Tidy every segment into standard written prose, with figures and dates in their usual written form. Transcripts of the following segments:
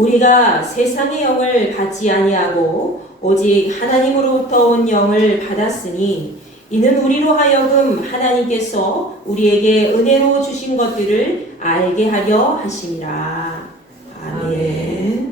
우리가 세상의 영을 받지 아니하고 오직 하나님으로부터 온 영을 받았으니 이는 우리로 하여금 하나님께서 우리에게 은혜로 주신 것들을 알게 하려 하심이라. 아멘.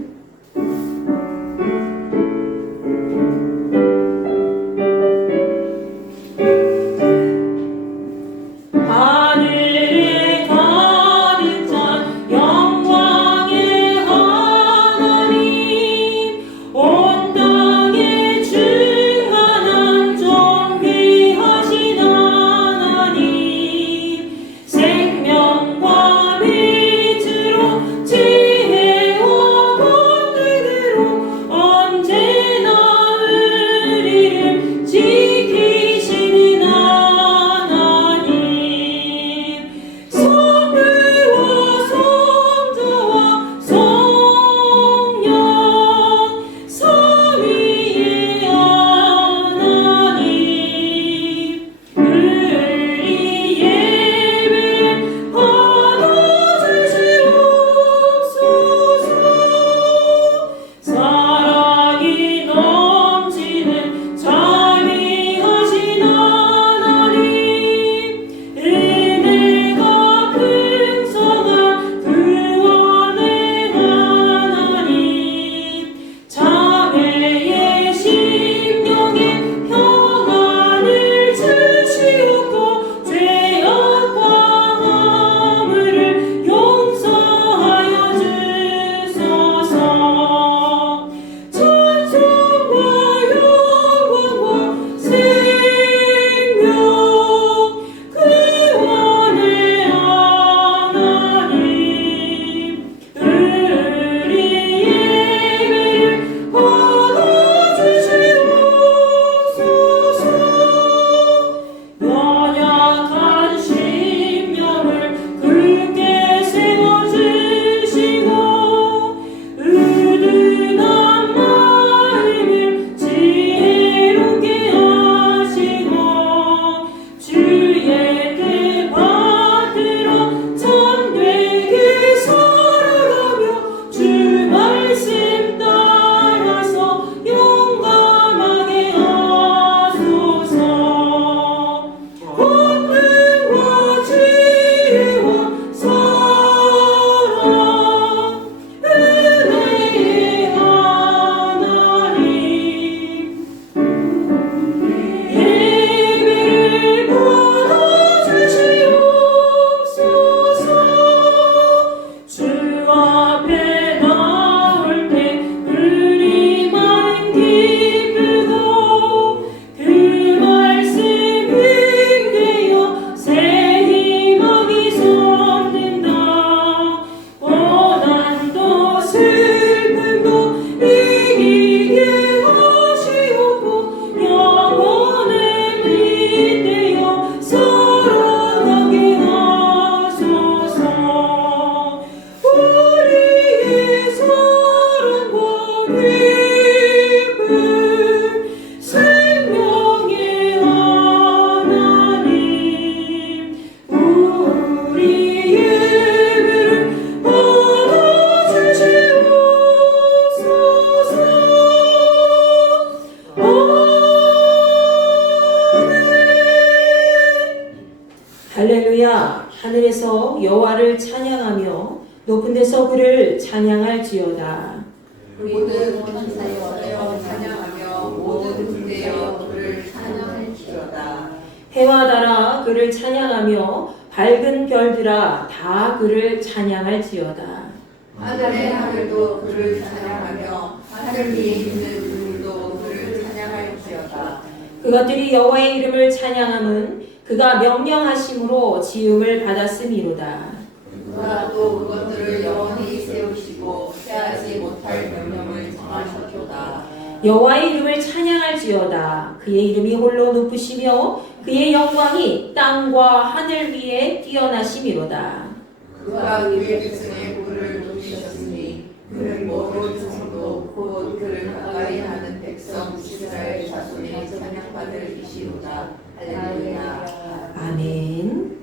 할렐루야. 하늘에서 여호와를 찬양하며 높은 데서 그를 찬양할지어다. 모든 천사여 찬양하며 모든 군대여 그를 찬양할지어다. 해와 달아 그를 찬양하며 밝은 별들아 다 그를 찬양할지어다. 하늘의 하늘도 그를 찬양하며 하늘 위에 있는 우물도 그를 찬양할지어다. 그것들이 여호와의 이름을 찬양함은 그가 명령하심으로 지음을 받았음이로다. 그가 또 그것들을 영원히 세우시고 피하지 못할 명령을 정하셨도다. 여호와의 이름을 찬양할지어다. 그의 이름이 홀로 높으시며 그의 영광이 땅과 하늘 위에 뛰어나심이로다. 그가 그의 백성의 구를 높이셨으니 그는 모든 성도 곧 그를 가까이 하는 백성 이스라엘 자손의 찬양받을 이시로다. 할렐루야. 아멘.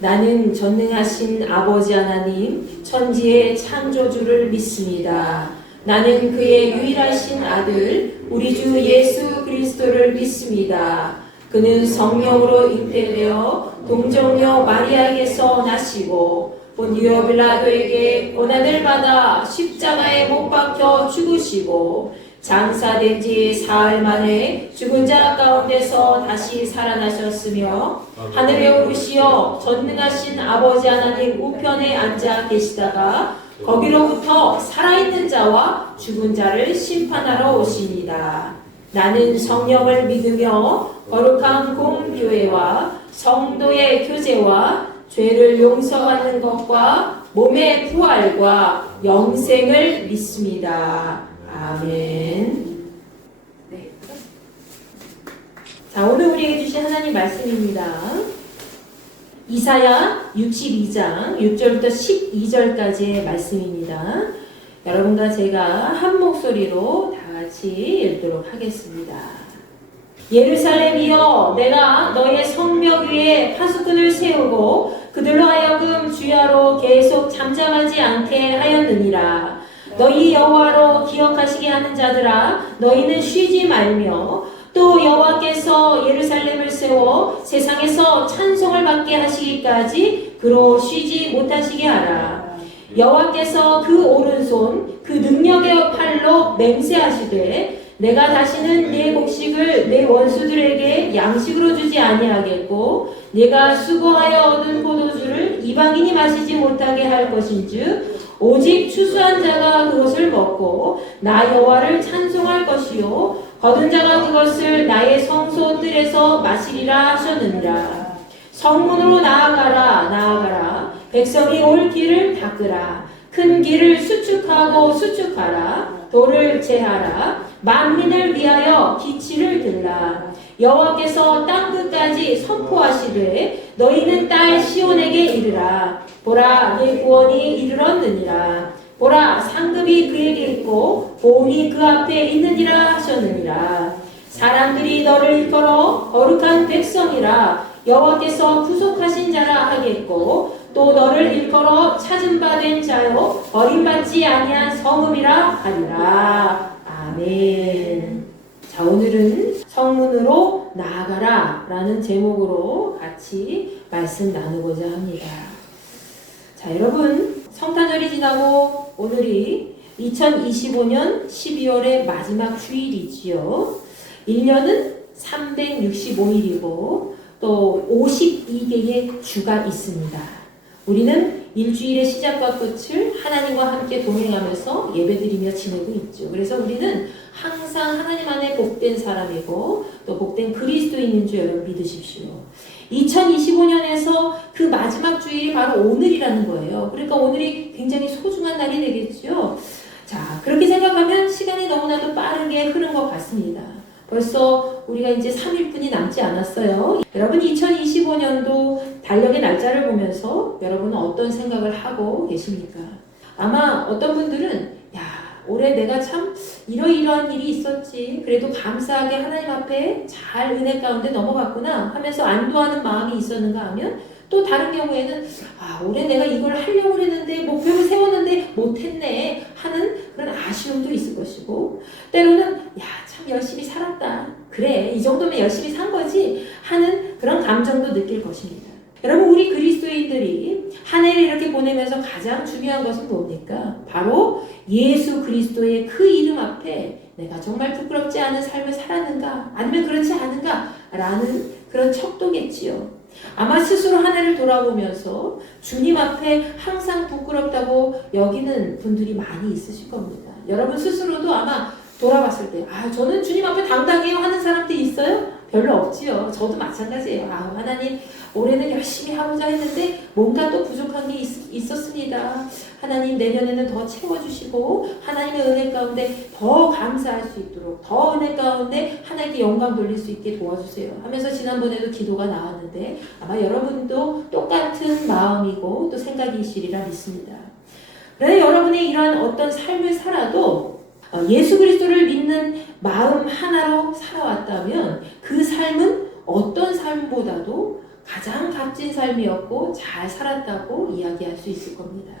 나는 전능하신 아버지 하나님, 천지의 창조주를 믿습니다. 나는 그의 유일하신 아들, 우리 주 예수 그리스도를 믿습니다. 그는 성령으로 잉태되어 동정녀 마리아에게서 나시고 본디오 빌라도에게 고난을 받아 십자가에 못 박혀 죽으시고 장사된 지 사흘 만에 죽은 자 가운데서 다시 살아나셨으며 하늘에 오르시어 전능하신 아버지 하나님 우편에 앉아 계시다가 거기로부터 살아있는 자와 죽은 자를 심판하러 오십니다. 나는 성령을 믿으며 거룩한 공교회와 성도의 교제와 죄를 용서하는 것과 몸의 부활과 영생을 믿습니다. 아멘. 네. 자, 오늘 우리에게 주신 하나님 말씀입니다. 이사야 62장 6절부터 12절까지의 말씀입니다. 여러분과 제가 한 목소리로 다 같이 읽도록 하겠습니다. 예루살렘이여, 내가 너의 성벽 위에 파수꾼을 세우고 그들로 하여금 주야로 계속 잠잠하지 않게 하였느니라. 너희 여호와로 기억하시게 하는 자들아, 너희는 쉬지 말며 또 여호와께서 예루살렘을 세워 세상에서 찬송을 받게 하시기까지 그로 쉬지 못하시게 하라. 여호와께서 그 오른손 그 능력의 팔로 맹세하시되 내가 다시는 네 곡식을 내 원수들에게 양식으로 주지 아니하겠고 네가 수고하여 얻은 포도주를 이방인이 마시지 못하게 할 것인즉 오직 추수한 자가 그것을 먹고 나 여호와를 찬송할 것이요 거둔 자가 그것을 나의 성소 뜰에서 마시리라 하셨느니라. 성문으로 나아가라 나아가라. 백성이 올 길을 닦으라. 큰 길을 수축하고 수축하라. 돌을 제하라. 만민을 위하여 기치를 들라. 여호와께서 땅끝까지 선포하시되 너희는 딸 시온에게 이르라. 보라, 네 구원이 이르렀느니라. 보라, 상급이 그에게 있고 보응이 그 앞에 있느니라 하셨느니라. 사람들이 너를 일컬어 거룩한 백성이라 여호와께서 구속하신 자라 하겠고 또 너를 일컬어 찾은 바 된 자요 버림받지 아니한 성읍이라 하리라. 아멘. 자, 오늘은 성문으로 나아가라 라는 제목으로 같이 말씀 나누고자 합니다. 자, 여러분, 성탄절이 지나고 오늘이 2025년 12월의 마지막 주일이지요. 1년은 365일이고 또 52개의 주가 있습니다. 우리는 일주일의 시작과 끝을 하나님과 함께 동행하면서 예배드리며 지내고 있죠. 그래서 우리는 항상 하나님 안에 복된 사람이고 또 복된 그리스도인인 줄 여러분 믿으십시오. 2025년에서 그 마지막 주일이 바로 오늘이라는 거예요. 그러니까 오늘이 굉장히 소중한 날이 되겠죠. 자, 그렇게 생각하면 시간이 너무나도 빠르게 흐른 것 같습니다. 벌써 우리가 이제 3일뿐이 남지 않았어요. 여러분 2025년도 달력의 날짜를 보면서 여러분은 어떤 생각을 하고 계십니까? 아마 어떤 분들은 야, 올해 내가 참 이러이러한 일이 있었지. 그래도 감사하게 하나님 앞에 잘 은혜 가운데 넘어갔구나 하면서 안도하는 마음이 있었는가 하면 또 다른 경우에는 아, 올해 내가 이걸 하려고 했는데 목표를 세웠는데 못했네 하는 그런 아쉬움도 있을 것이고 때로는 야, 참 열심히 살았다. 그래, 이 정도면 열심히 산 거지 하는 그런 감정도 느낄 것입니다. 여러분, 우리 그리스도인들이 한 해를 이렇게 보내면서 가장 중요한 것은 뭡니까? 바로 예수 그리스도의 그 이름 앞에 내가 정말 부끄럽지 않은 삶을 살았는가? 아니면 그렇지 않은가? 라는 그런 척도겠지요. 아마 스스로 한 해를 돌아보면서 주님 앞에 항상 부끄럽다고 여기는 분들이 많이 있으실 겁니다. 여러분 스스로도 아마 돌아봤을 때, 아, 저는 주님 앞에 당당해요 하는 사람들이 있어요? 별로 없지요. 저도 마찬가지예요. 아, 하나님, 올해는 열심히 하고자 했는데 뭔가 또 부족한 게 있었습니다. 하나님, 내년에는 더 채워주시고 하나님의 은혜 가운데 더 감사할 수 있도록 더 은혜 가운데 하나님께 영광 돌릴 수 있게 도와주세요 하면서 지난번에도 기도가 나왔는데 아마 여러분도 똑같은 마음이고 또 생각이시리라 믿습니다. 그런데 여러분이 이러한 어떤 삶을 살아도 예수 그리스도를 믿는 마음 하나로 살아왔다면 그 삶은 어떤 삶보다도 가장 값진 삶이었고 잘 살았다고 이야기할 수 있을 겁니다.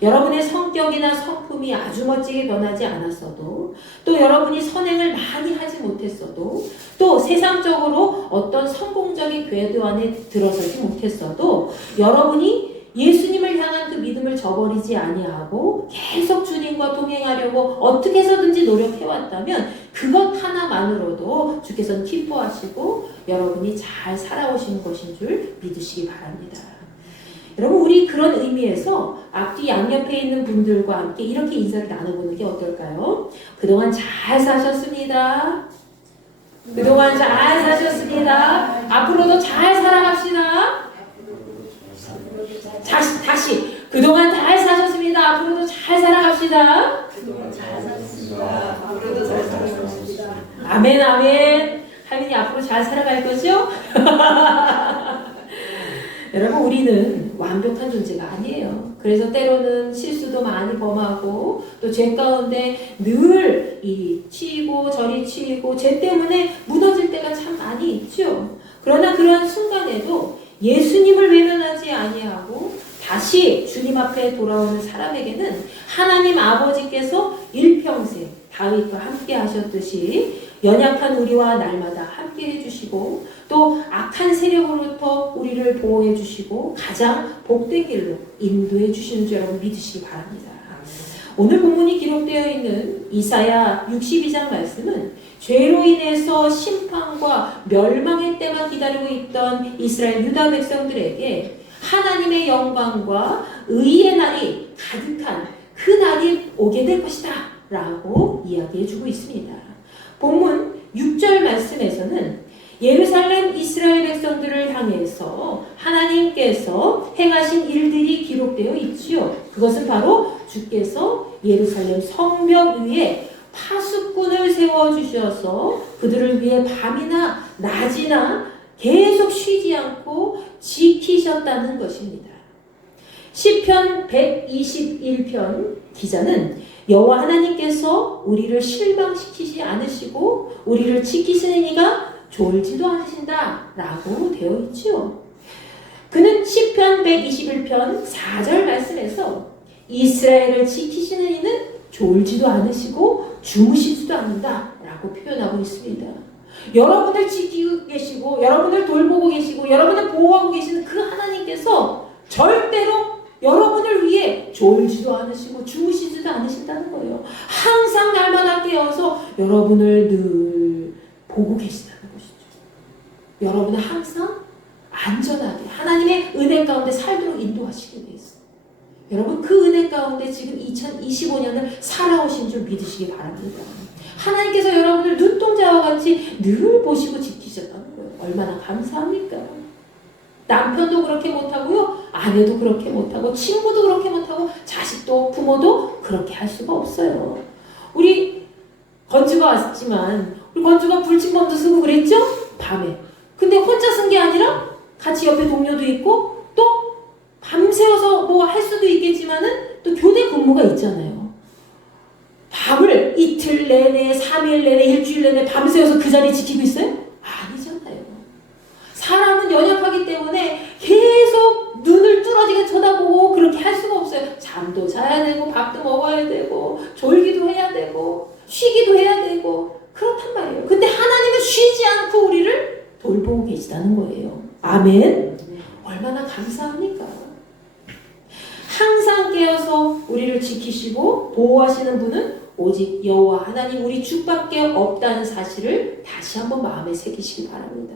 여러분의 성격이나 성품이 아주 멋지게 변하지 않았어도, 또 여러분이 선행을 많이 하지 못했어도, 또 세상적으로 어떤 성공적인 궤도 안에 들어서지 못했어도, 여러분이 예수님을 향한 그 믿음을 저버리지 아니하고 계속 주님과 동행하려고 어떻게 해서든지 노력해왔다면 그것 하나만으로도 주께서는 기뻐하시고 여러분이 잘 살아오신 것인 줄 믿으시기 바랍니다. 여러분, 우리 그런 의미에서 앞뒤 양옆에 있는 분들과 함께 이렇게 인사를 나눠보는 게 어떨까요? 그동안 잘 사셨습니다. 그동안 잘 사셨습니다. 앞으로도 잘 살아갑시다. 다시 그동안 잘 사셨습니다. 앞으로도 잘 살아갑시다. 그동안 잘 사셨습니다. 앞으로도 잘 살아갑시다. 아멘, 아멘. 하민이 앞으로 잘 살아갈 거죠? 여러분, 우리는 완벽한 존재가 아니에요. 그래서 때로는 실수도 많이 범하고 또 죄 가운데 늘 이 치이고 저리 치이고 죄 때문에 무너질 때가 참 많이 있죠. 그러나 그러한 순간에도 예수님을 외면하지 아니하고 다시 주님 앞에 돌아오는 사람에게는 하나님 아버지께서 일평생 다윗과 함께 하셨듯이 연약한 우리와 날마다 함께 해주시고 또 악한 세력으로부터 우리를 보호해 주시고 가장 복된 길로 인도해 주시는 줄 여러분 믿으시기 바랍니다. 오늘 본문이 기록되어 있는 이사야 62장 말씀은 죄로 인해서 심판과 멸망의 때만 기다리고 있던 이스라엘 유다 백성들에게 하나님의 영광과 의의 날이 가득한 그 날이 오게 될 것이다 라고 이야기해 주고 있습니다. 본문 6절 말씀에서는 예루살렘 이스라엘 백성들을 향해서 하나님께서 행하신 일들이 기록되어 있지요. 그것은 바로 주께서 예루살렘 성벽 위에 파수꾼을 세워주셔서 그들을 위해 밤이나 낮이나 계속 쉬지 않고 지키셨다는 것입니다. 시편 121편 기자는 여호와 하나님께서 우리를 실망시키지 않으시고 우리를 지키시는 이가 졸지도 않으신다 라고 되어 있죠. 그는 시편 121편 4절 말씀에서 이스라엘을 지키시는 이는 졸지도 않으시고 주무시지도 않는다 라고 표현하고 있습니다. 여러분을 지키고 계시고 여러분을 돌보고 계시고 여러분을 보호하고 계시는 그 하나님께서 절대로 여러분을 위해 졸지도 않으시고 주무시지도 않으신다는 거예요. 항상 날마다 깨어서 여러분을 늘 보고 계시다는 것이죠. 여러분은 항상 안전하게 하나님의 은혜 가운데 살도록 인도하시게 돼 있어요. 여러분, 그 은혜 가운데 지금 2025년을 살아오신 줄 믿으시기 바랍니다. 하나님께서 여러분을 눈동자와 같이 늘 보시고 지키셨다는 거예요. 얼마나 감사합니까? 남편도 그렇게 못하고요, 아내도 그렇게 못하고, 친구도 그렇게 못하고, 자식도 부모도 그렇게 할 수가 없어요. 우리 건주가 왔지만 우리 건주가 불침범도 쓰고 그랬죠? 밤에. 근데 혼자 쓴 게 아니라 같이 옆에 동료도 있고 또 밤새워서 뭐 할 수도 있겠지만은 또 교대 근무가 있잖아요. 밤을 이틀 내내, 3일 내내, 일주일 내내 밤새워서 그 자리 지키고 있어요? 아니잖아요. 사람은 연약하기 때문에 계속 눈을 뚫어지게 쳐다보고 그렇게 할 수가 없어요. 잠도 자야 되고 밥도 먹어야 되고 졸기도 해야 되고 쉬기도 해야 되고 그렇단 말이에요. 근데 하나님은 쉬지 않고 우리를 돌보고 계시다는 거예요. 아멘. 얼마나 감사합니까? 항상 깨어서 우리를 지키시고 보호하시는 분은 오직 여호와 하나님 우리 주밖에 없다는 사실을 다시 한번 마음에 새기시기 바랍니다.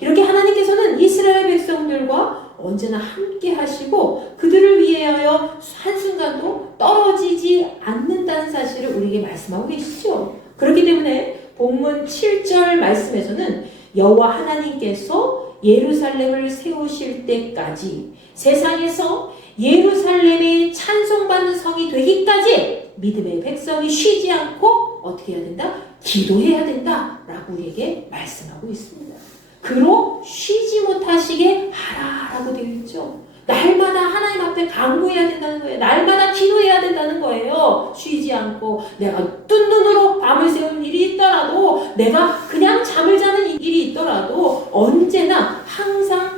이렇게 하나님께서는 이스라엘 백성들과 언제나 함께 하시고 그들을 위하여 한순간도 떨어지지 않는다는 사실을 우리에게 말씀하고 계시죠. 그렇기 때문에 본문 7절 말씀에서는 여호와 하나님께서 예루살렘을 세우실 때까지 세상에서 예루살렘의 찬송받는 성이 되기까지 믿음의 백성이 쉬지 않고 어떻게 해야 된다? 기도해야 된다 라고 우리에게 말씀하고 있습니다. 그로 쉬지 못하시게 하라라고 되어 있죠. 날마다 하나님 앞에 간구해야 된다는 거예요. 날마다 기도해야 된다는 거예요. 쉬지 않고 내가 뜬 눈으로 밤을 새우는 일이 있더라도 내가 그냥 잠을 자는 일이 있더라도 언제나 항상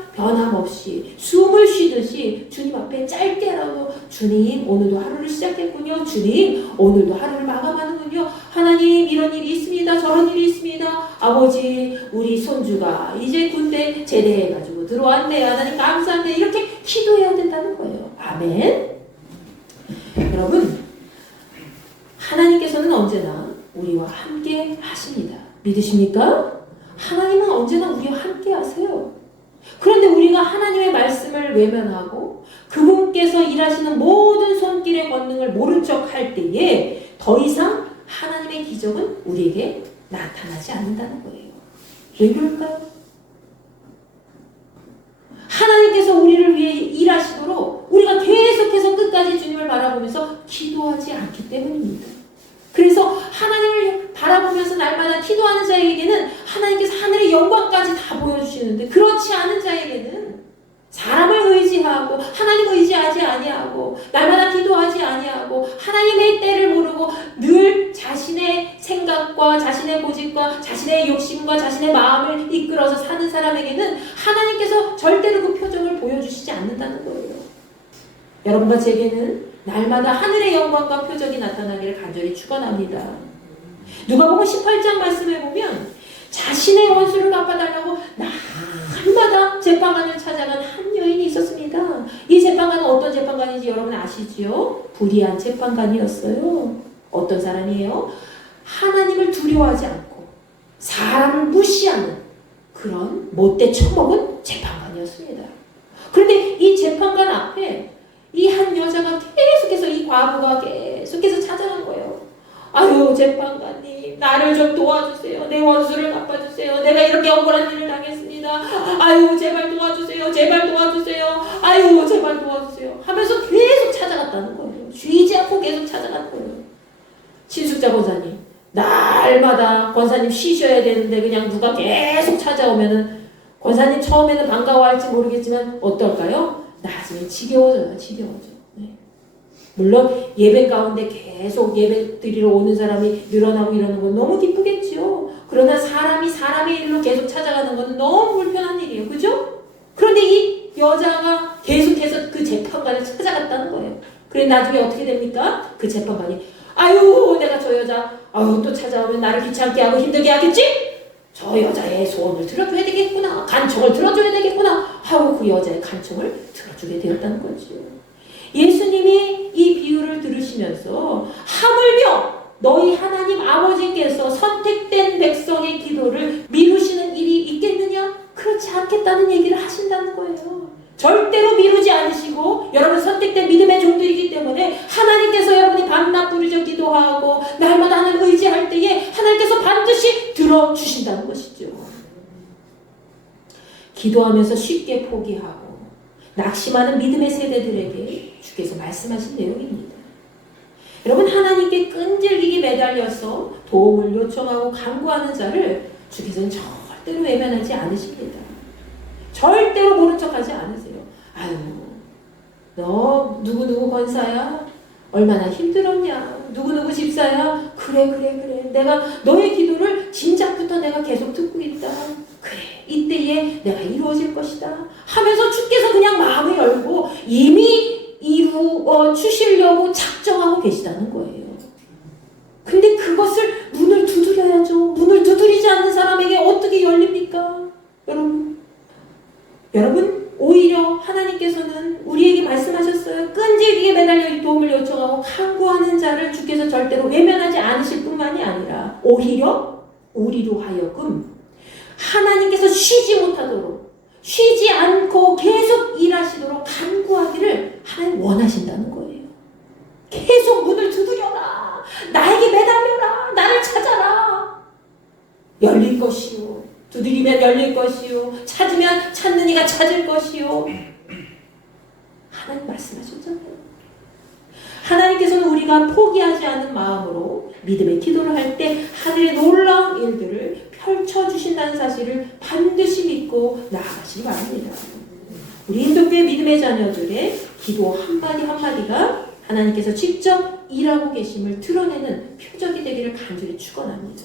쉬듯이, 숨을 쉬듯이 주님 앞에 짧게라도 주님 오늘도 하루를 시작했군요. 주님 오늘도 하루를 마감하는군요. 하나님 이런 일이 있습니다. 저런 일이 있습니다. 아버지 우리 손주가 이제 군대 제대해가지고 들어왔네요. 하나님 감사합니다. 이렇게 기도해야 된다는 거예요. 아멘. 여러분 하나님께서는 언제나 우리와 함께 하십니다. 믿으십니까? 하나님은 언제나 우리와 함께 하세요. 그런데 우리가 하나님의 말씀을 외면하고 그분께서 일하시는 모든 손길의 권능을 모른 척 할 때에 더 이상 하나님의 기적은 우리에게 나타나지 않는다는 거예요. 왜 그럴까요? 하나님께서 우리를 위해 일하시도록 우리가 계속해서 끝까지 주님을 바라보면서 기도하지 않기 때문입니다. 그래서 하나님을 바라보면서 날마다 기도하는 자에게는 하나님께서 하늘의 영광까지 다 보여주시는데 그렇지 않은 자에게는 사람을 의지하고 하나님 의지하지 아니하고 날마다 기도하지 아니하고 하나님의 때를 모르고 늘 자신의 생각과 자신의 고집과 자신의 욕심과 자신의 마음을 이끌어서 사는 사람에게는 하나님께서 절대로 그 표정을 보여주시지 않는다는 거예요. 여러분과 제게는 날마다 하늘의 영광과 표적이 나타나기를 간절히 축원합니다. 누가복음 18장 말씀에 보면 자신의 원수를 갚아달라고 날마다 재판관을 찾아간 한 여인이 있었습니다. 이 재판관은 어떤 재판관인지 여러분 아시지요? 불의한 재판관이었어요. 어떤 사람이에요? 하나님을 두려워하지 않고 사람을 무시하는 그런 못돼 처먹은 재판관이었습니다. 그런데 이 재판관 앞에 이 한 여자가 계속해서 이 과부가 계속해서 찾아간 거예요. 아유 재판관님 나를 좀 도와주세요. 내 원수를 갚아주세요. 내가 이렇게 억울한 일을 당했습니다. 아유 제발 도와주세요. 제발 도와주세요. 아유 제발 도와주세요. 하면서 계속 찾아갔다는 거예요. 쉬지 않고 계속 찾아간 거예요. 신숙자 권사님 날마다 권사님 쉬셔야 되는데 그냥 누가 계속 찾아오면은 권사님 처음에는 반가워할지 모르겠지만 어떨까요? 나중에 지겨워져요. 네. 물론 예배 가운데 계속 예배 드리러 오는 사람이 늘어나고 이러는 건 너무 기쁘겠지요. 그러나 사람이 사람의 일로 계속 찾아가는 건 너무 불편한 일이에요. 그죠? 그런데 이 여자가 계속해서 그 재판관을 찾아갔다는 거예요. 그래 나중에 어떻게 됩니까? 그 재판관이 아유 내가 저 여자 아유 또 찾아오면 나를 귀찮게 하고 힘들게 하겠지? 저 여자의 소원을 들어줘야 되겠구나. 간청을 들어줘야 되겠구나. 하고 그 여자의 간청을 들어주게 되었다는 거죠. 예수님이 이 비유를 들으시면서 하물며 너희 하나님 아버지께서 선택된 백성의 기도를 미루시는 일이 있겠느냐? 그렇지 않겠다는 얘기를 하신다는 거예요. 절대로 미루지 않으시고 여러분 선택된 믿음의 종들이기 때문에 하나님께서 여러분이 밤낮 부르짖어 기도하고 날마다 하나님 의지할 때에 하나님께서 반드시 들어주신다는 것이죠. 기도하면서 쉽게 포기하고 낙심하는 믿음의 세대들에게 주께서 말씀하신 내용입니다. 여러분 하나님께 끈질기게 매달려서 도움을 요청하고 간구하는 자를 주께서는 절대로 외면하지 않으십니다. 절대로 모른 척하지 않으세요. 아유 너 누구누구 권사야? 얼마나 힘들었냐? 누구누구 집사야? 그래 내가 너의 기도를 진작부터 내가 계속 듣고 있다. 그래 이때에 내가 이루어질 것이다 하면서 주께서 그냥 마음을 열고 이미 이루어 주시려고 작정하고 계시다는 거예요. 근데 그것을 문을 두드려야죠. 문을 두드리지 않는 사람에게 어떻게 열립니까? 여러분 오히려 하나님께서는 우리에게 말씀하셨어요. 끈질기게 매달려 도움을 요청하고 간구하는 자를 주께서 절대로 외면하지 않으실 뿐만이 아니라 오히려 우리로 하여금 하나님께서 쉬지 못하도록 쉬지 않고 계속 일하시도록 간구하기를 하나님 원하신다는 거예요. 계속 문을 두드려라. 나에게 매달려라. 나를 찾아라. 열릴 것이요. 두드리면 열릴 것이요. 찾으면 찾는 이가 찾을 것이요. 하나님 말씀하셨잖아요. 하나님께서는 우리가 포기하지 않은 마음으로 믿음의 기도를 할 때 하늘의 놀라운 일들을 펼쳐주신다는 사실을 반드시 믿고 나아가시기 바랍니다. 우리 인도교회 믿음의 자녀들의 기도 한마디 한마디가 하나님께서 직접 일하고 계심을 드러내는 표적이 되기를 간절히 축원합니다.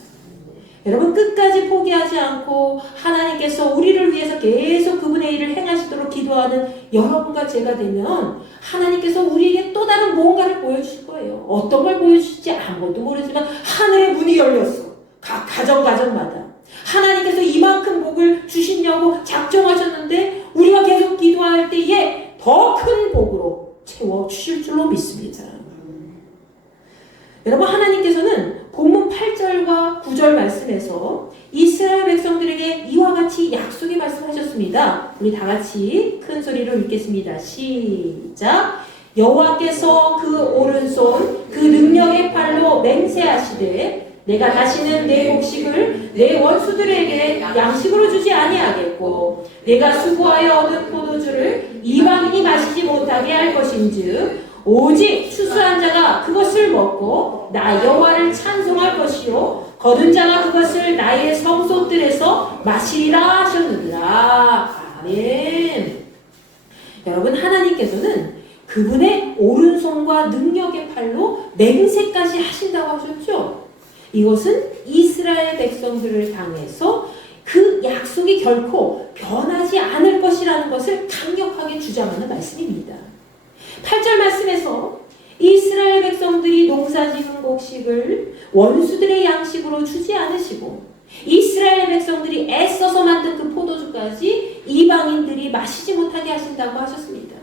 여러분 끝까지 포기하지 않고 하나님께서 우리를 위해서 계속 그분의 일을 행하시도록 기도 기도하는 여러분과 제가 되면 하나님께서 우리에게 또 다른 무언가를 보여주실 거예요. 어떤 걸 보여주실지 아무것도 모르지만 하늘의 문이 열렸어. 각 가정마다. 하나님께서 이만큼 복을 주시냐고 작정하셨는데 우리가 계속 기도할 때에 더 큰 복으로 채워주실 줄로 믿습니다. 여러분, 하나님께서는 본문 8절과 9절 말씀에서 이스라엘 백성들에게 이와 같이 약속의 말씀하셨습니다. 우리 다 같이 큰 소리로 읽겠습니다. 시작. 여호와께서 그 오른손 그 능력의 팔로 맹세하시되 내가 다시는 내 곡식을 내 원수들에게 양식으로 주지 아니하겠고 내가 수고하여 얻은 포도주를 이방인이 마시지 못하게 할 것인즉 오직 추수한 자가 그것을 먹고 나 여호와를 찬송할 것이요 거둔 자가 그것을 나의 성소들에서 마시리라 하셨느니라. 아멘. 여러분, 하나님께서는 그분의 오른손과 능력의 팔로 맹세까지 하신다고 하셨죠. 이것은 이스라엘 백성들을 향해서 그 약속이 결코 변하지 않을 것이라는 것을 강력하게 주장하는 말씀입니다. 8절 말씀에서 이스라엘 백성들이 농사지은 곡식을 원수들의 양식으로 주지 않으시고 이스라엘 백성들이 애써서 만든 그 포도주까지 이방인들이 마시지 못하게 하신다고 하셨습니다.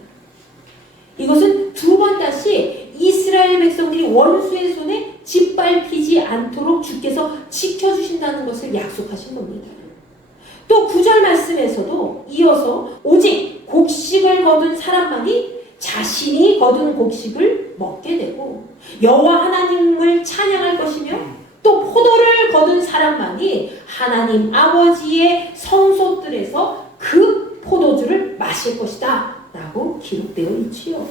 이것은 두 번 다시 이스라엘 백성들이 원수의 손에 짓밟히지 않도록 주께서 지켜주신다는 것을 약속하신 겁니다. 또 9절 말씀에서도 이어서 오직 곡식을 거둔 사람만이 자신이 거둔 곡식을 먹게 되고 여호와 하나님을 찬양할 것이며 또 포도를 거둔 사람만이 하나님 아버지의 성소들에서 그 포도주를 마실 것이다 라고 기록되어 있지요.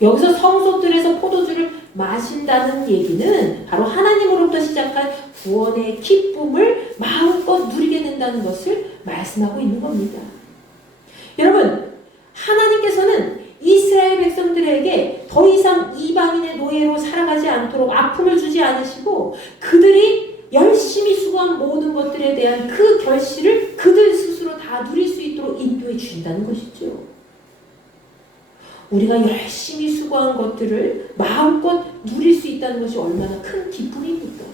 여기서 성소들에서 포도주를 마신다는 얘기는 바로 하나님으로부터 시작한 구원의 기쁨을 마음껏 누리게 된다는 것을 말씀하고 있는 겁니다. 여러분, 하나님께서는 이스라엘 백성들에게 더 이상 이방인의 노예로 살아가지 않도록 아픔을 주지 않으시고 그들이 열심히 수고한 모든 것들에 대한 그 결실을 그들 스스로 다 누릴 수 있도록 인도해 주신다는 것이죠. 우리가 열심히 수고한 것들을 마음껏 누릴 수 있다는 것이 얼마나 큰 기쁨입니까?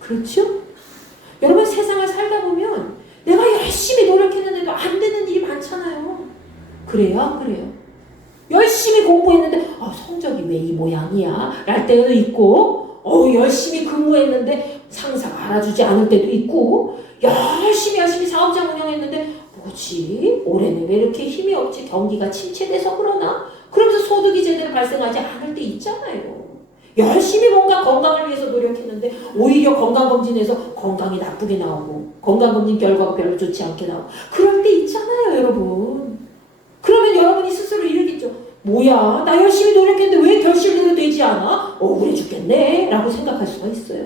그렇죠? 여러분, 세상을 살다 보면 내가 열심히 노력했는데도 안 되는 일이 많잖아요. 그래요? 안 그래요? 열심히 공부했는데 성적이 왜 이 모양이야? 랄 때도 있고 열심히 근무했는데 상사가 알아주지 않을 때도 있고 열심히 사업장 운영했는데 뭐지? 올해는 왜 이렇게 힘이 없지? 경기가 침체돼서 그러나? 그러면서 소득이 제대로 발생하지 않을 때 있잖아요. 열심히 뭔가 건강을 위해서 노력했는데 오히려 건강검진에서 건강이 나쁘게 나오고 건강검진 결과가 별로 좋지 않게 나오고 그럴 때 있잖아요, 여러분. 그러면 여러분이 스스로 이러겠죠. 뭐야, 나 열심히 노력했는데 왜 결실대로 되지 않아? 억울해 죽겠네 라고 생각할 수가 있어요.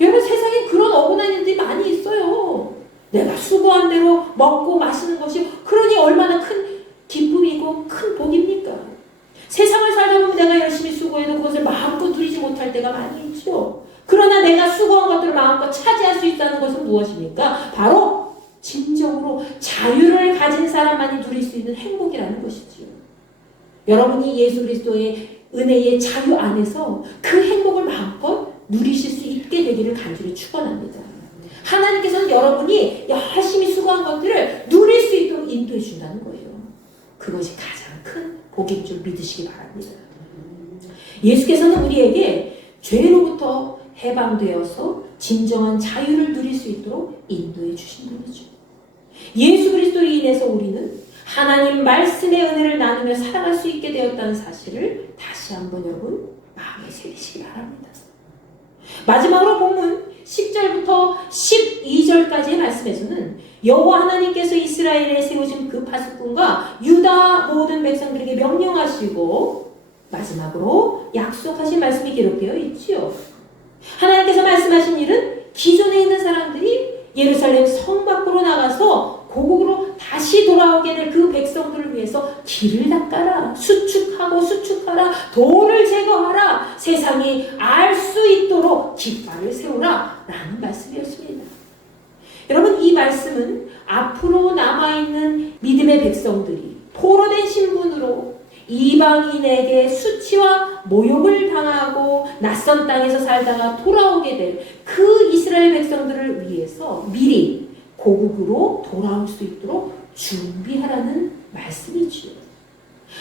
여러분, 세상에 그런 억울한 일들이 많이 있어요. 내가 수고한 대로 먹고 마시는 것이 그러니 얼마나 큰 기쁨이고 큰 복입니까? 세상을 살다 보면 내가 열심히 수고해도 그것을 마음껏 누리지 못할 때가 많이 있죠. 그러나 내가 수고한 것들을 마음껏 차지할 수 있다는 것은 무엇입니까? 바로 진정으로 자유를 가진 사람만이 누릴 수 있는 행복이라는 것이죠. 여러분이 예수 그리스도의 은혜의 자유 안에서 그 행복을 마음껏 누리실 수 있게 되기를 간절히 축원합니다. 하나님께서는 여러분이 열심히 수고한 것들을 누릴 수 있도록 인도해 준다는 거예요. 그것이 가장 큰 복인 줄 믿으시기 바랍니다. 예수께서는 우리에게 죄로부터 해방되어서 진정한 자유를 누릴 수 있도록 인도해 주신 분이죠. 예수 그리스도로 인해서 우리는 하나님 말씀의 은혜를 나누며 살아갈 수 있게 되었다는 사실을 다시 한번 여러분 마음에 새기시기 바랍니다. 마지막으로 본문 10절부터 12절까지의 말씀에서는 여호와 하나님께서 이스라엘에 세우신 그 파수꾼과 유다 모든 백성들에게 명령하시고 마지막으로 약속하신 말씀이 기록되어 있지요. 하나님께서 말씀하신 일은 기존에 있는 사람들이 예루살렘 성 밖으로 나가서 고국으로 다시 돌아오게 될 그 백성들을 위해서 길을 닦아라, 수축하라, 돌을 제거하라, 세상이 알 수 있도록 깃발을 세우라 라는 말씀이었습니다. 여러분, 이 말씀은 앞으로 남아있는 믿음의 이스라엘 백성들이 포로된 신분으로 이방인에게 수치와 모욕을 당하고 낯선 땅에서 살다가 돌아오게 될 그 이스라엘 백성들을 위해서 미리 고국으로 돌아올 수 있도록 준비하라는 말씀이지요.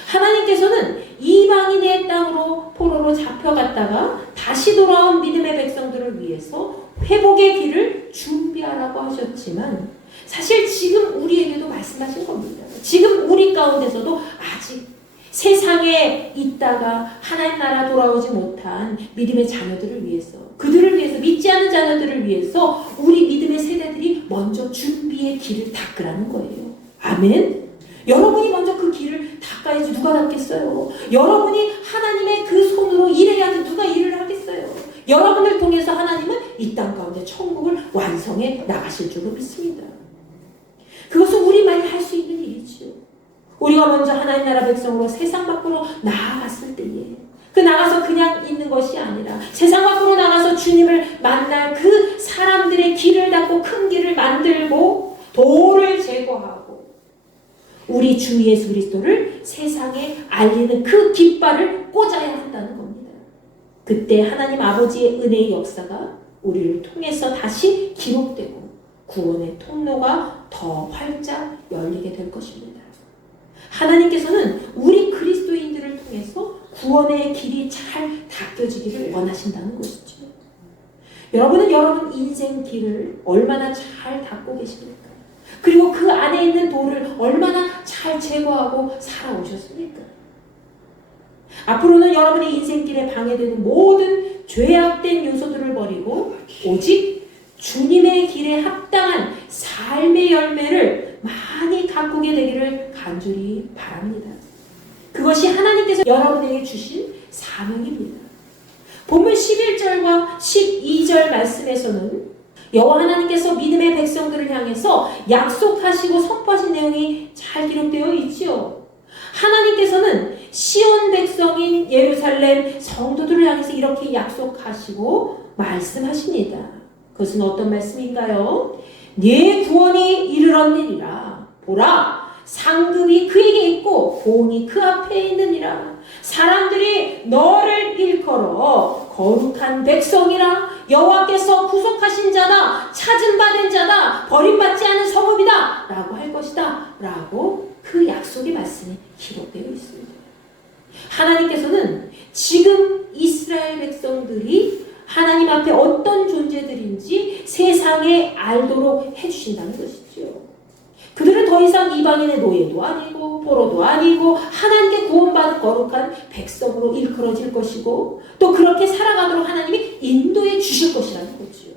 하나님께서는 이방인의 땅으로 포로로 잡혀갔다가 다시 돌아온 믿음의 백성들을 위해서 회복의 길을 준비하라고 하셨지만 사실 지금 우리에게도 말씀하신 겁니다. 지금 우리 가운데서도 아직 세상에 있다가 하나님 나라 돌아오지 못한 믿음의 자녀들을 위해서, 그들을 위해서, 믿지 않는 자녀들을 위해서 우리 믿음의 세대들이 먼저 준비의 길을 닦으라는 거예요. 아멘. 여러분이 먼저 그 길을 닦아야지 누가 닦겠어요? 여러분이 하나님의 그 손으로 일해야지 누가 일을 하겠어요? 여러분을 통해서 하나님은 이 땅 가운데 천국을 완성해 나가실 줄로 믿습니다. 그것은 우리만이 할 수 있는 일이지요. 우리가 먼저 하나님 나라 백성으로 세상 밖으로 나아갔을 때에 그 나가서 그냥 있는 것이 아니라 세상 밖으로 나가서 주님을 만날 그 사람들의 길을 닦고 큰 길을 만들고 돌을 제거하고 우리 주 예수 그리스도를 세상에 알리는 그 깃발을 꽂아야 한다는 겁니다. 그때 하나님 아버지의 은혜의 역사가 우리를 통해서 다시 기록되고 구원의 통로가 더 활짝 열리게 될 것입니다. 하나님께서는 우리 그리스도인들을 통해서 구원의 길이 잘 닦여지기를 원하신다는 것이죠. 여러분은 여러분 인생 길을 얼마나 잘 닦고 계십니까? 그리고 그 안에 있는 돌을 얼마나 잘 제거하고 살아오셨습니까? 앞으로는 여러분의 인생길에 방해되는 모든 죄악된 요소들을 버리고 오직 주님의 길에 합당한 삶의 열매를 많이 가꾸게 되기를 간절히 바랍니다. 그것이 하나님께서 여러분에게 주신 사명입니다. 본문 11절과 12절 말씀에서는 여호와 하나님께서 믿음의 백성들을 향해서 약속하시고 선포하신 내용이 잘 기록되어 있지요. 하나님께서는 시온 백성인 예루살렘 성도들을 향해서 이렇게 약속하시고 말씀하십니다. 그것은 어떤 말씀인가요? 네 구원이 이르렀느니라. 보라, 상급이 그에게 있고 보응이 그 앞에 있느니라. 사람들이 너를 일컬어 거룩한 백성이라, 여호와께서 구속하신 자다, 찾은 받은 자다, 버림받지 않은 성읍이다 라고 할 것이다 라고 그 약속의 말씀이 기록되어 있습니다. 하나님께서는 지금 이스라엘 백성들이 하나님 앞에 어떤 존재들인지 세상에 알도록 해주신다는 것이죠. 그들은 더 이상 이방인의 노예도 아니고 포로도 아니고 하나님께 구원받은 거룩한 백성으로 일컬어질 것이고 또 그렇게 살아가도록 하나님이 인도해 주실 것이라는 거죠.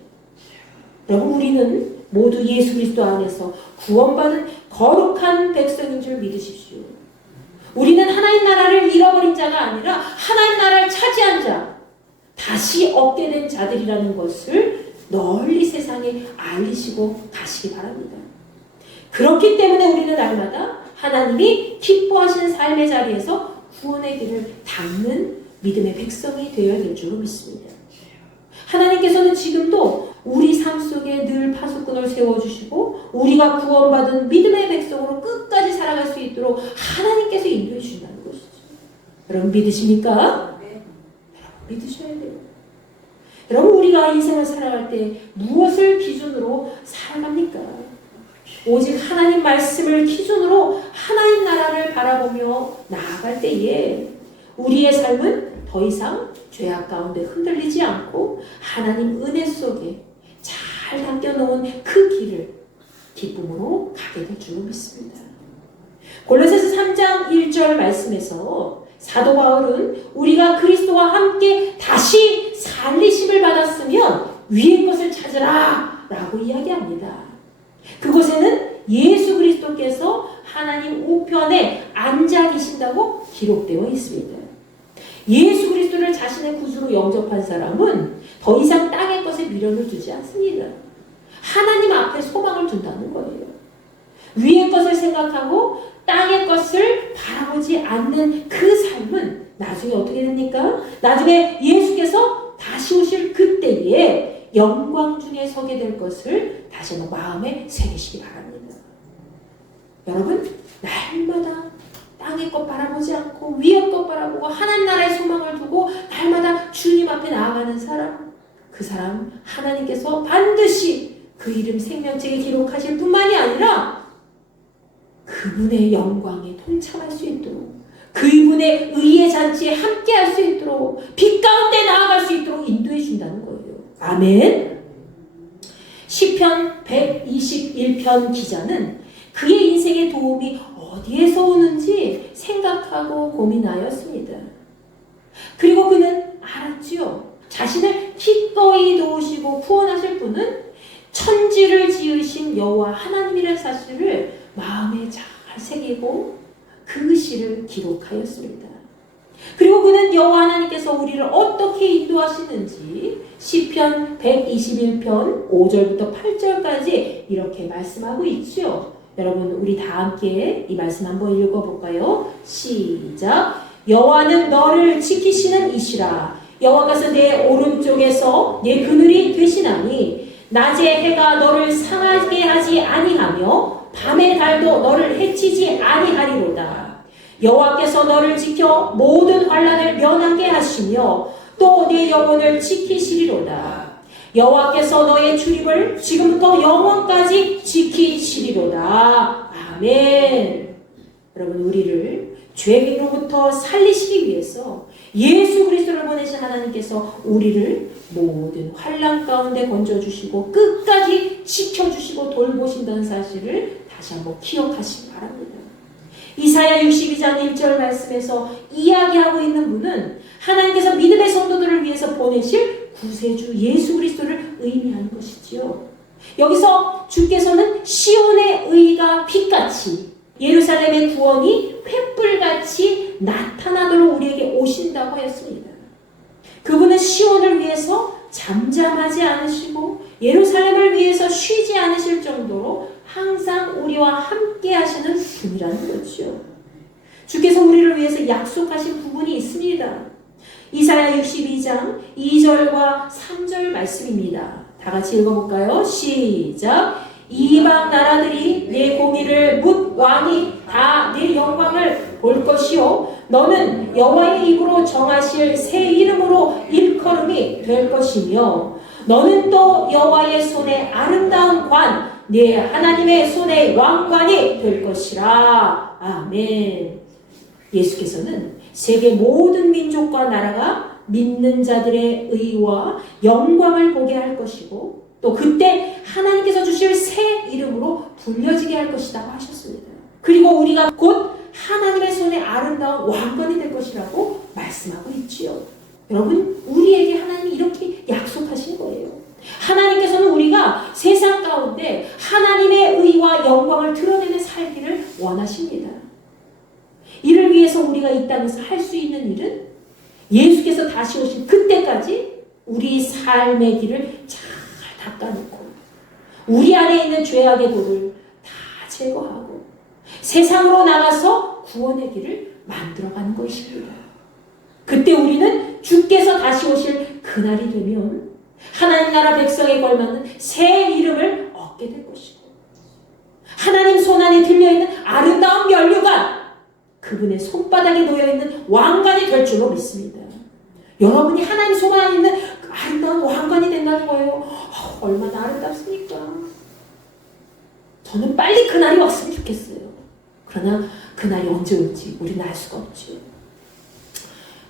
여러분, 우리는 모두 예수 그리스도 안에서 구원받은 거룩한 백성인 줄 믿으십시오. 우리는 하나님 나라를 잃어버린 자가 아니라 하나님 나라를 차지한 자, 다시 얻게 된 자들이라는 것을 널리 세상에 알리시고 가시기 바랍니다. 그렇기 때문에 우리는 날마다 하나님이 기뻐하시는 삶의 자리에서 구원의 길을 닦는 믿음의 백성이 되어야 될 줄로 믿습니다. 하나님께서는 지금도 우리 삶 속에 늘 파수꾼을 세워주시고 우리가 구원받은 믿음의 백성으로 끝까지 살아갈 수 있도록 하나님께서 인도해 주신다는 것이죠. 여러분 믿으십니까? 믿으셔야 돼요. 여러분, 우리가 인생을 살아갈 때 무엇을 기준으로 살아갑니까? 오직 하나님 말씀을 기준으로 하나님 나라를 바라보며 나아갈 때에 우리의 삶은 더 이상 죄악 가운데 흔들리지 않고 하나님 은혜 속에 잘 남겨놓은 그 길을 기쁨으로 가게 될 줄 믿습니다. 골로새서 3장 1절 말씀에서 사도 바울은 우리가 그리스도와 함께 다시 살리심을 받았으면 위의 것을 찾으라 라고 이야기합니다. 그곳에는 예수 그리스도께서 하나님 우편에 앉아 계신다고 기록되어 있습니다. 예수 그리스도를 자신의 구주로 영접한 사람은 더 이상 땅의 것에 미련을 두지 않습니다. 하나님 앞에 소망을 둔다는 거예요. 위의 것을 생각하고 땅의 것을 바라보지 않는 그 삶은 나중에 어떻게 됩니까? 나중에 예수께서 다시 오실 그때에 영광 중에 서게 될 것을 다시 한번 마음에 새기시기 바랍니다. 여러분, 날 날마다 땅의 것 바라보지 않고 위의 것 바라보고 하나님 나라의 소망을 두고 날마다 주님 앞에 나아가는 사람, 그 사람 하나님께서 반드시 그 이름 생명책에 기록하실 뿐만이 아니라 그분의 영광에 동참할 수 있도록, 그분의 의의 잔치에 함께할 수 있도록, 빛 가운데 나아갈 수 있도록 인도해 준다는 거예요. 아멘. 시편 121편 기자는 그의 인생의 도움이 어디에서 오는지 생각하고 고민하였습니다. 그리고 그는 알았지요. 자신을 기꺼이 도우시고 구원하실 분은 천지를 지으신 여호와 하나님이라는 사실을 마음에 잘 새기고 그 시를 기록하였습니다. 그리고 그는 여호와 하나님께서 우리를 어떻게 인도하시는지 시편 121편 5절부터 8절까지 이렇게 말씀하고 있죠. 여러분 우리 다 함께 이 말씀 한번 읽어볼까요? 시작. 여호와는 너를 지키시는 이시라. 여호와께서 내 오른쪽에서 내 그늘이 되시나니 낮에 해가 너를 상하게 하지 아니하며 밤의 달도 너를 해치지 아니하리로다. 여호와께서 너를 지켜 모든 환난을 면하게 하시며 또 내 영혼을 지키시리로다. 여호와께서 너의 출입을 지금부터 영원까지 지키시리로다. 아멘. 여러분 우리를 죄로부터 살리시기 위해서 예수 그리스도를 보내신 하나님께서 우리를 모든 환난 가운데 건져주시고 끝까지 지켜주시고 돌보신다는 사실을 다시 한번 기억하시기 바랍니다. 이사야 62장 1절 말씀에서 이야기하고 있는 분은 하나님께서 믿음의 성도들을 위해서 보내실 구세주 예수 그리스도를 의미하는 것이지요. 여기서 주께서는 시온의 의가 빛같이 예루살렘의 구원이 횃불같이 나타나도록 우리에게 오신다고 하였습니다. 그분은 시온을 위해서 잠잠하지 않으시고 예루살렘을 위해서 쉬지 않으실 정도로 항상 우리와 함께 하시는 분이라는 거죠. 주께서 우리를 위해서 약속하신 부분이 있습니다. 이사야 62장 2절과 3절 말씀입니다. 다 같이 읽어볼까요? 시작. 이방 나라들이 내 공의를 묻 왕이 다 내 영광을 볼 것이요 너는 여호와의 입으로 정하실 새 이름으로 일컬음이 될 것이며 너는 또 여호와의 손에 아름다운 관 네 하나님의 손에 왕관이 될 것이라. 아멘. 예수께서는 세계 모든 민족과 나라가 믿는 자들의 의와 영광을 보게 할 것이고 또 그때 하나님께서 주실 새 이름으로 불려지게 할 것이다 하셨습니다. 그리고 우리가 곧 하나님의 손에 아름다운 왕관이 될 것이라고 말씀하고 있지요. 여러분 우리에게 하나님이 이렇게 약속하신 거예요. 하나님께서는 우리가 세상 가운데 하나님의 의와 영광을 드러내는 살기를 원하십니다. 이를 위해서 우리가 이 땅에서 할 수 있는 일은 예수께서 다시 오신 그때까지 우리 삶의 길을 잘 닦아놓고 우리 안에 있는 죄악의 돌을 다 제거하고 세상으로 나가서 구원의 길을 만들어가는 것입니다. 그때 우리는 주께서 다시 오실 그날이 되면 하나님 나라 백성에 걸맞는 새 이름을 얻게 될 것이고 하나님 손안에 들려있는 아름다운 면류관 그분의 손바닥에 놓여있는 왕관이 될 줄로 믿습니다. 여러분이 하나님 손 안에 있는 그 아름다운 왕관이 된다는 거예요. 얼마나 아름답습니까? 저는 빨리 그날이 왔으면 좋겠어요. 그러나 그날이 언제 올지 우리는 알 수가 없죠.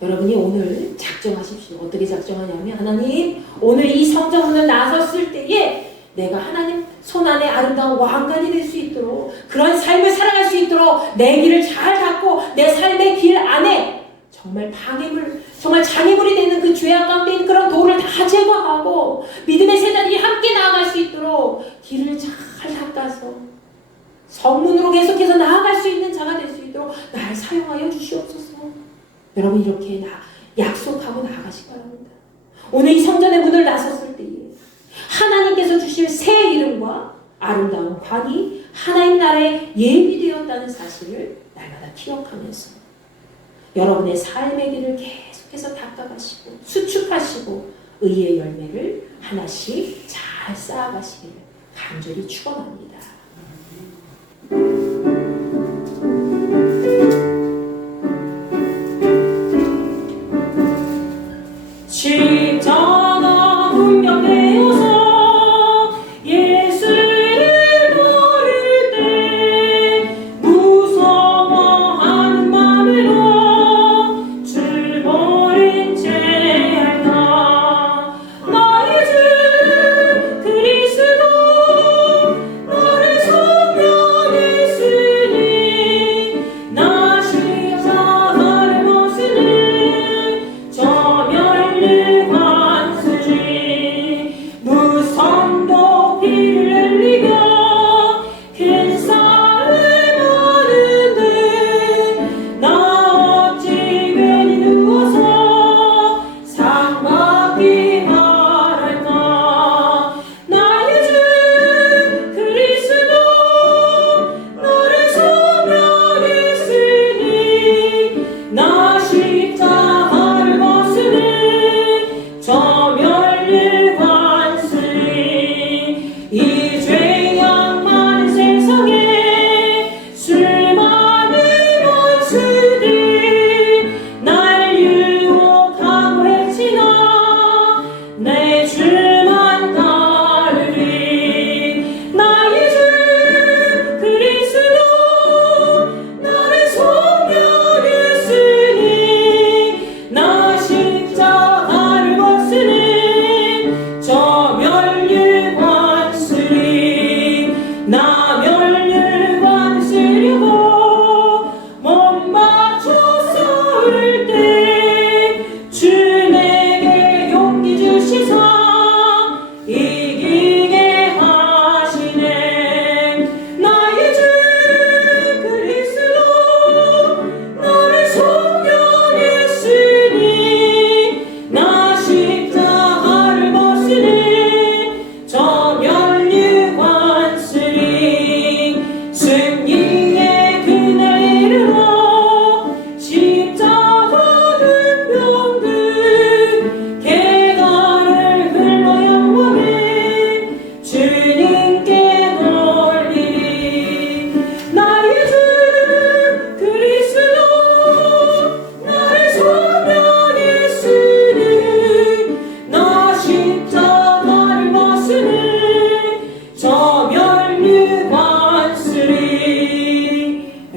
여러분이 오늘 작정하십시오. 어떻게 작정하냐면 하나님 오늘 이 성전문을 나섰을 때에 내가 하나님 손안에 아름다운 왕관이 될 수 있도록 그런 삶을 살아갈 수 있도록 내 길을 잘 닦고 내 삶의 길 안에 정말 방해물 정말 장애물이 되는 그 죄악 가운데 있는 그런 돌을 다 제거하고 믿음의 세단이 함께 나아갈 수 있도록 길을 잘 닦아서 성문으로 계속해서 나아갈 수 있는 자가 될 수 있도록 날 사용하여 주시옵소서. 여러분 이렇게 약속하고 나아가시기 바랍니다. 오늘 이 성전의 문을 나섰을 때에 하나님께서 주실 새 이름과 아름다운 관이 하나님 나라에 예비되었다는 사실을 날마다 기억하면서 여러분의 삶의 길을 계속해서 닦아가시고 수축하시고 의의 열매를 하나씩 잘 쌓아가시기를 간절히 축원합니다.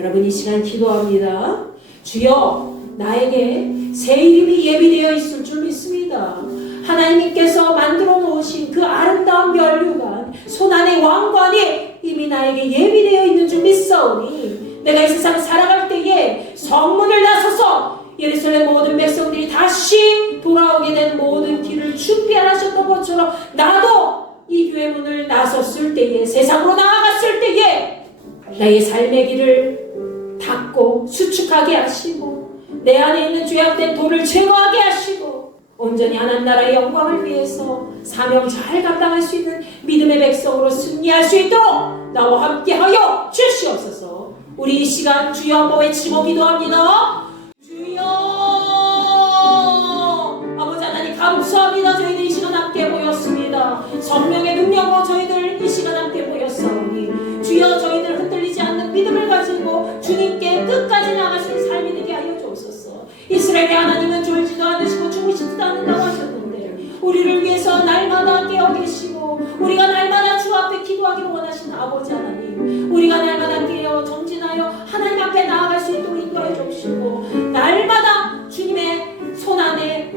여러분 이 시간 기도합니다. 주여 나에게 새 이름이 예비되어 있을 줄 믿습니다. 하나님께서 만들어 놓으신 그 아름다운 면류관 손안의 왕관이 이미 나에게 예비되어 있는 줄 믿사오니 내가 이 세상 살아갈 때에 성문을 나서서 예루살렘 모든 백성들이 다시 돌아오게 된 모든 길을 준비하셨던 것처럼 나도 이 교회 문을 나섰을 때에 세상으로 나아갔을 때에 나의 삶의 길을 닫고 수축하게 하시고 내 안에 있는 죄악된 돌을 제거하게 하시고 온전히 하나님 나라의 영광을 위해서 사명 잘 감당할 수 있는 믿음의 백성으로 승리할 수 있도록 나와 함께하여 주시옵소서. 우리 이 시간 주여 한번 외치고 기도합니다. 주여 아버지 하나님 감사합니다. 저희들 이 시간 함께 모였습니다. 성령의 능력으로 저희들 이 시간 함께 모였사오니 주여 저희들 흔들리지 않는 믿음을 가지고 주님께 끝까지 나아갈 수 있는 삶이 되게 하여 주옵소서. 이스라엘의 하나님은 졸지도 않으시고 주무시지도 않는다고 하셨는데 우리를 위해서 날마다 깨어 계시고 우리가 날마다 주 앞에 기도하기를 원하시는 아버지 하나님, 우리가 날마다 깨어 정진하여 하나님 앞에 나아갈 수 있도록 인도해 주시고 날마다 주님의 손안에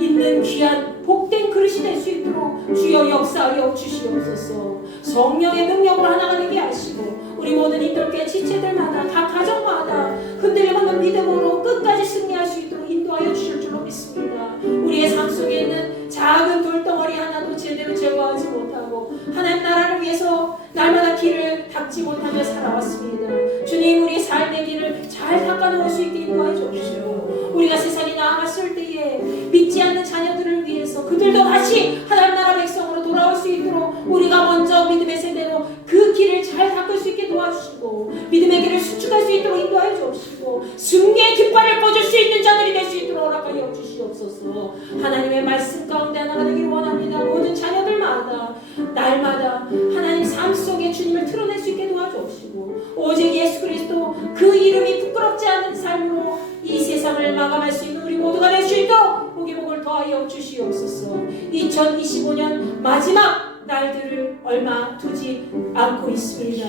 있는 귀한 복된 그릇이 될 수 있도록 주여 역사하여 주시옵소서. 성령의 능력으로 하나가 되게 하시고 우리 모든 인도께 지체들마다 각 가정마다 흔들림 없는 믿음으로 끝까지 승리할 수 있도록 인도하여 주실 줄로 믿습니다. 우리의 삶 속에 있는 작은 돌덩어리 하나도 제대로 제거하지 못하고 하나님 나라를 위해서 날마다 길을 닦지 못하며 살아왔습니다. 주님 우리의 삶의 길을 잘 닦아놓을 수 있게 인도하여 주시고 우리가 세상에 나아갔을 때에 믿지 않는 자녀들을 위해서 그들도 다시 하나님 나라 백성으로 돌아올 수 있도록 우리가 먼저 믿음의 세대로 그 길을 잘 닦을 수 있게 도와주시고 믿음의 길을 수축할 수 있도록 인도하여 주옵시고 승리의 깃발을 꽂을 수 있는 자들이 될 수 있도록 허락하여 주시옵소서. 하나님의 말씀 가운데 하나가 되기를 원합니다. 모든 자녀들마다 날마다 하나님 삶 속에 주님을 드러낼 수 있게 도와주옵시고 오직 예수 그리스도 그 이름이 부끄럽지 않은 삶으로 이 세상을 마감할 수 있는 우리 모두가 될 수 있도록 복의 복을 더하여 주시옵소서. 2025년 마지막 날들을 얼마 두지 않고 있습니다.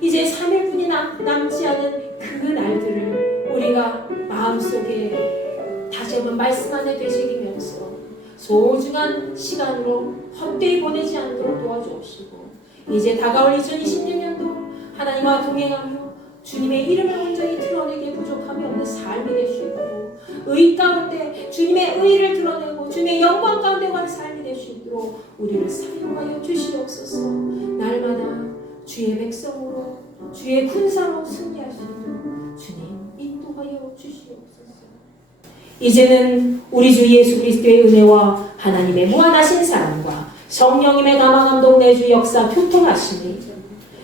이제 3일뿐이 남지 않은 그 날들을 우리가 마음속에 다시 한번 말씀 안에 되새기면서 소중한 시간으로 헛되이 보내지 않도록 도와주옵시고 이제 다가올 2026년도 하나님과 동행하며 주님의 이름을 온전히 드러내게 부족함이 없는 삶이 될 수 있도록 의 가운데 주님의 의를 드러내고 주님의 영광 가운데 가는 삶이 될 수 있도록 우리를 사용하여 주시옵소서. 날마다 주의 백성으로 주의 군사로 승리할 수 있도록 주님 인도하여 주시옵소서. 이제는 우리 주 예수 그리스도의 은혜와 하나님의 무한하신 사랑과 성령님의 감화감동 내주 역사 교통하시니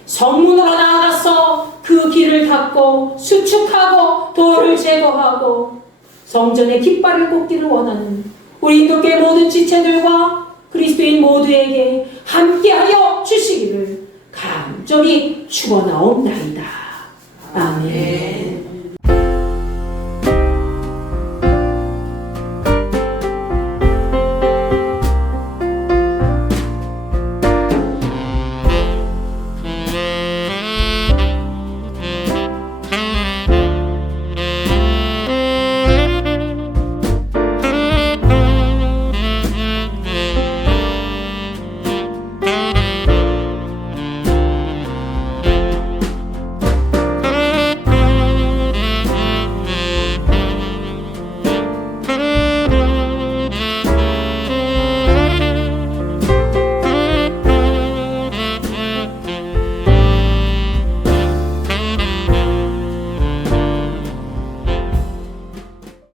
성문으로 나아가서 그 길을 닫고 수축하고 돌을 제거하고 성전의 깃발을 꽂기를 원하는 우리 인도교회 모든 지체들과 그리스도인 모두에게 함께하여 주시기를 간절히 축원하옵나이다. 아멘.